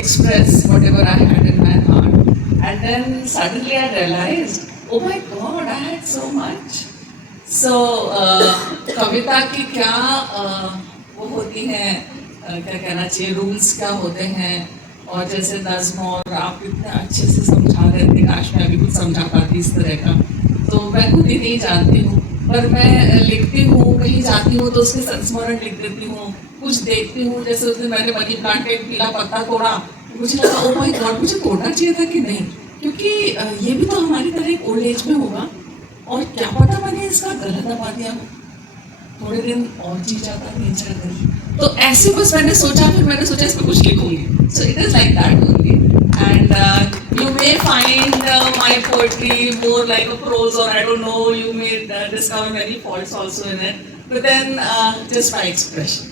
express whatever I had in my heart. And then suddenly I realized, oh my God, I had so much. So कविता की क्या वो होती हैं, क्या कहना चाहिए, रूल्स क्या होते हैं, और जैसे नज्म और आप इतने अच्छे से समझा रहे थे, काश मैं अभी कुछ समझा पाती इस तरह का, तो मैं खुद ही नहीं जानती हूँ। पर मैं लिखती हूँ, कहीं जाती हूँ तो उसके संस्मरण लिख देती हूँ, कुछ देखती हूँ, जैसे उस दिन मैंने मनी प्लांट का एक पीला पत्ता तोड़ा, मुझे लगा ओ माय गॉड, मुझे तोड़ना चाहिए था कि नहीं, क्योंकि ये भी तो हमारी तरह एक ओल्ड एज में होगा, और क्या पता मैंने इसका गलत दबा दिया, थोड़े दिन और जी जाता, 3-4 दिन। तो ऐसे बस मैंने सोचा, फिर मैंने सोचा इस पर कुछ लिखूंगी। So it is like that only, and you may find my poetry more like a prose, or I don't know, you may discover many faults also in it, but then just my expression.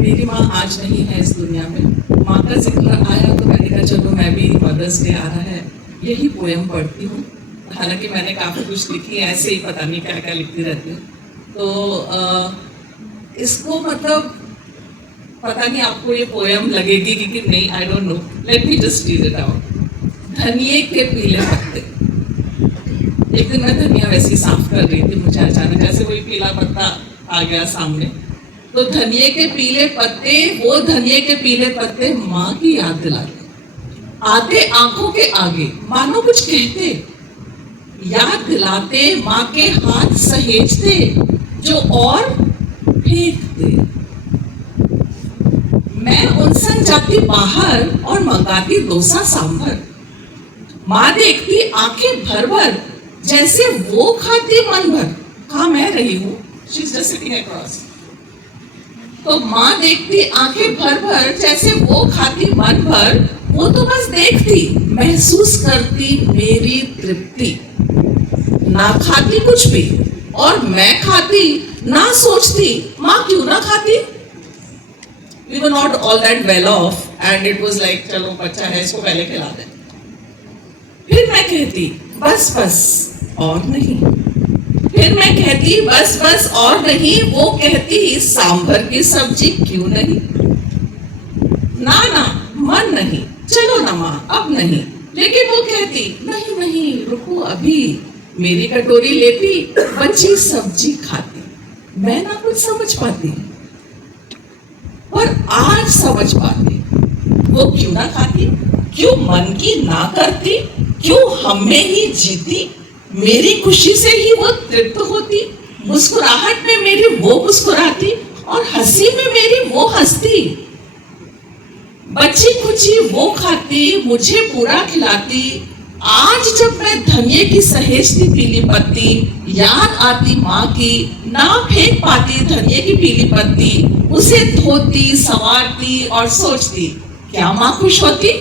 मेरी माँ आज नहीं है इस दुनिया में, माँ का जिक्र आया तो मैंने कहा चलो मैं भी, मदर्स डे आ रहा है, यही पोएम पढ़ती हूँ। हालांकि मैंने काफ़ी कुछ लिखी है, ऐसे ही पता नहीं क्या क्या लिखती रहती हूँ, तो इसको मतलब पता नहीं आपको ये पोएम लगेगी कि नहीं, I don't know, let me just read it out. धनिये के पीले पत्ते। एक दिन मैं धनिया वैसे ही साफ कर रही थी, मुझे अचानक ऐसे कोई पीला पत्ता आ गया सामने, तो धनिये के पीले पत्ते, वो धनिये के पीले पत्ते माँ की याद दिलाते, आते आंखों के आगे मानो कुछ कहते, याद दिलाते, माँ के हाथ सहेजते, जो और फेंकते। मैं उन संग जाती बाहर और मंगाती डोसा सांभर, माँ देखती आंखें भर भर, जैसे वो खाती मन भर। हाँ मैं रही हूँ, she is just sitting across. तो माँ देखती आंखें भर भर, जैसे वो खाती मन भर, वो तो बस देखती, महसूस करती मेरी तृप्ति, ना खाती कुछ भी, और मैं खाती, ना सोचती माँ क्यों ना खाती। We were not all that well off, and it was like चलो बच्चा है, इसको पहले खिला दे। फिर मैं कहती बस बस और नहीं, फिर मैं कहती बस बस और नहीं, वो कहती सांभर की सब्जी क्यों नहीं। ना ना मन नहीं, चलो ना माँ अब नहीं, लेकिन वो कहती नहीं नहीं रुको अभी, मेरी कटोरी लेती, बच्ची सब्जी खाती, मैं ना कुछ समझ पाती, पर आज समझ पाती, वो क्यों ना खाती, क्यों मन की ना करती, क्यों हमें ही जीती, मेरी खुशी से ही वो तृप्त होती, मुस्कुराहट में मेरी वो मुस्कुराती, और हंसी में मेरी वो हंसती, बच्ची खुची वो खाती, मुझे पूरा खिलाती। आज जब मैं धनिये की सहेजती पीली पत्ती, याद आती माँ की, ना फेंक पाती धनिये की पीली पत्ती, उसे धोती संवारती और सोचती क्या माँ खुश होती।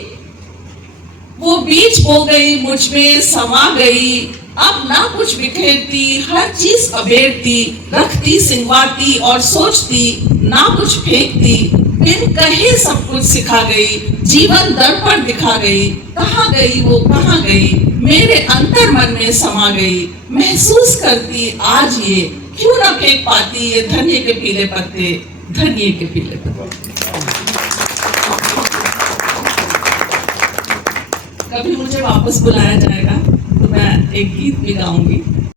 वो बीज बो गई मुझ में समा गई, अब ना कुछ बिखेरती, हर चीज अबेरती, रखती सिंगवाती और सोचती, ना कुछ फेंकती, बिन कहे सब कुछ सिखा गई, जीवन दर्पण दिखा गई, कहाँ गई वो कहाँ गई, मेरे अंतर मन में समा गई, महसूस करती आज ये, क्यों ना फेंक पाती ये धनिये के पीले पत्ते, धनिये के पीले पत्ते। कभी मुझे वापस बुलाया जाएगा तो मैं एक गीत भी गाऊंगी।